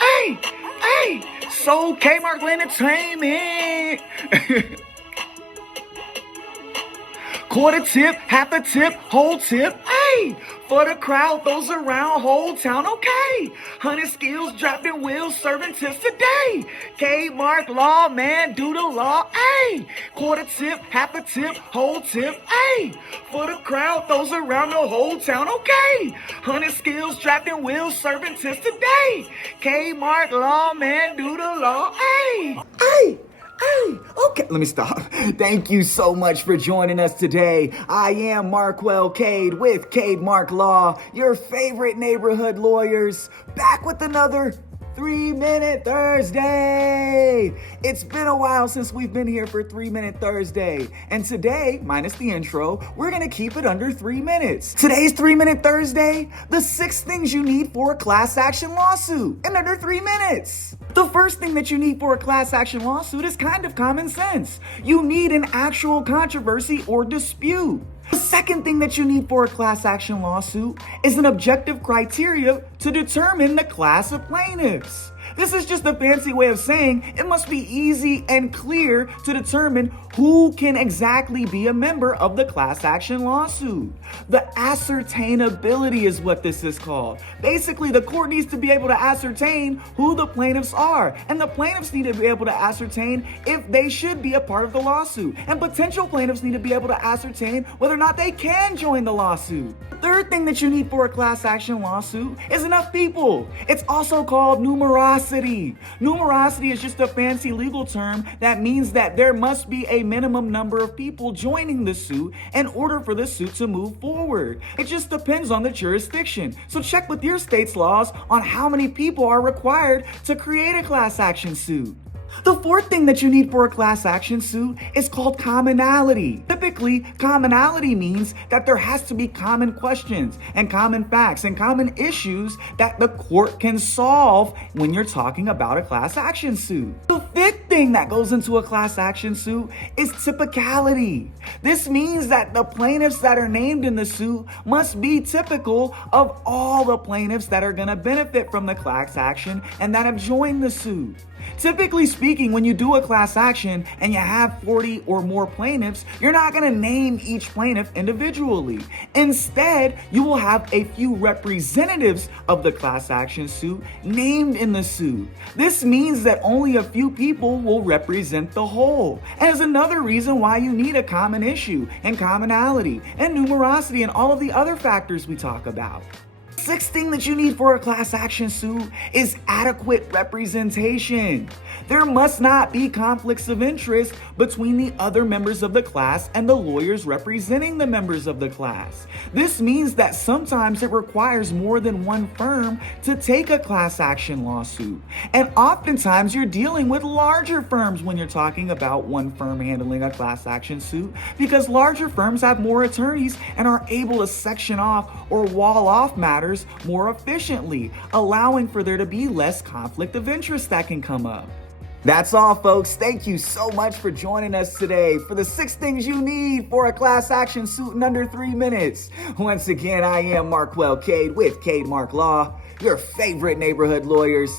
Hey. So Kmart Entertainment. Quarter tip, half a tip, whole tip. Hey, for the crowd, those around whole town. Okay, 100 skills, dropping wheels, serving tips today. Kmart law, man, do the law. Hey, quarter tip, half a tip, whole tip. Hey, for the crowd, those around the whole town. Okay, 100 skills, dropping wheels, serving tips today. Kmart law, man, do the law. Hey, okay, let me stop. Thank you so much for joining us today. I am Markwell Cade with Cade Mark Law, your favorite neighborhood lawyers, back with another 3-Minute Thursday. It's been a while since we've been here for 3-Minute Thursday, and today, minus the intro, we're gonna keep it under 3 minutes. Today's 3-Minute Thursday, the 6 things you need for a class action lawsuit in under 3 minutes. The first thing that you need for a class action lawsuit is kind of common sense. You need an actual controversy or dispute. The second thing that you need for a class action lawsuit is an objective criteria to determine the class of plaintiffs. This is just a fancy way of saying it must be easy and clear to determine who can exactly be a member of the class action lawsuit. The ascertainability is what this is called. Basically, the court needs to be able to ascertain who the plaintiffs are, and the plaintiffs need to be able to ascertain if they should be a part of the lawsuit, and potential plaintiffs need to be able to ascertain whether or not they can join the lawsuit. The third thing that you need for a class action lawsuit is enough people. It's also called numerosity. Numerosity is just a fancy legal term that means that there must be a minimum number of people joining the suit in order for the suit to move forward. It just depends on the jurisdiction. So check with your state's laws on how many people are required to create a class action suit. The fourth thing that you need for a class action suit is called commonality. Typically, commonality means that there has to be common questions and common facts and common issues that the court can solve when you're talking about a class action suit. The fifth thing that goes into a class action suit is typicality. This means that the plaintiffs that are named in the suit must be typical of all the plaintiffs that are going to benefit from the class action and that have joined the suit. Typically speaking, when you do a class action and you have 40 or more plaintiffs, you're not going to name each plaintiff individually. Instead, you will have a few representatives of the class action suit named in the suit. This means that only a few people will represent the whole. And is another reason why you need a common issue and commonality and numerosity and all of the other factors we talk about. Sixth thing that you need for a class action suit is adequate representation. There must not be conflicts of interest between the other members of the class and the lawyers representing the members of the class. This means that sometimes it requires more than one firm to take a class action lawsuit. And oftentimes you're dealing with larger firms when you're talking about one firm handling a class action suit, because larger firms have more attorneys and are able to section off or wall off matters more efficiently, allowing for there to be less conflict of interest that can come up. That's all, folks. Thank you so much for joining us today for the 6 things you need for a class action suit in under 3 minutes. Once again, I am Markwell Cade with Cade Mark Law, your favorite neighborhood lawyers.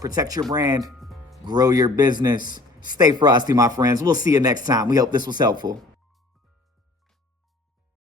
Protect your brand, grow your business. Stay frosty, my friends. We'll see you next time. We hope this was helpful.